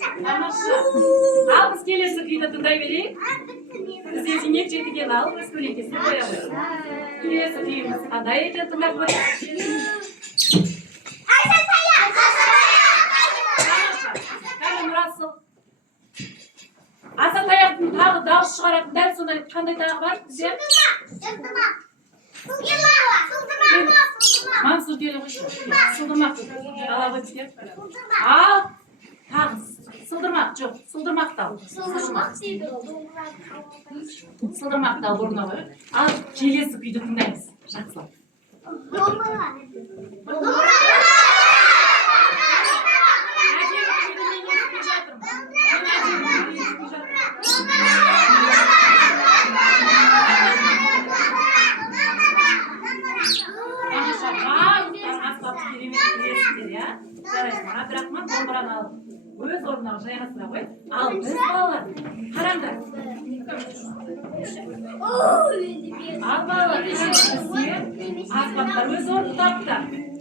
Тамаша. Ал біз келесі күйді тыңдай берейік. Бізде зейнеп жетіген ал, біз көлеңкесіне қоямыз. Келесі күйіміз қандай екен тыңдап көрейік. Асан таяқтың тағы дауыс шығаратын дәл сондай қандай тағы бар бізде? Мансұр делі қойшы. Сылдырмақ. Алабы бізде. Ал тағы сылдырмақ жоқ. Сылдырмақ тау. Сылдырмақ тау орнына қойып. Ал келесі күйді тыңдаймыз. Жақсылап. Абдрахман домбыраны алып өз орнына жайғастыра қой. Ал біз балалар қараңдар. Ал балалар аспаптар өз орнын тапты.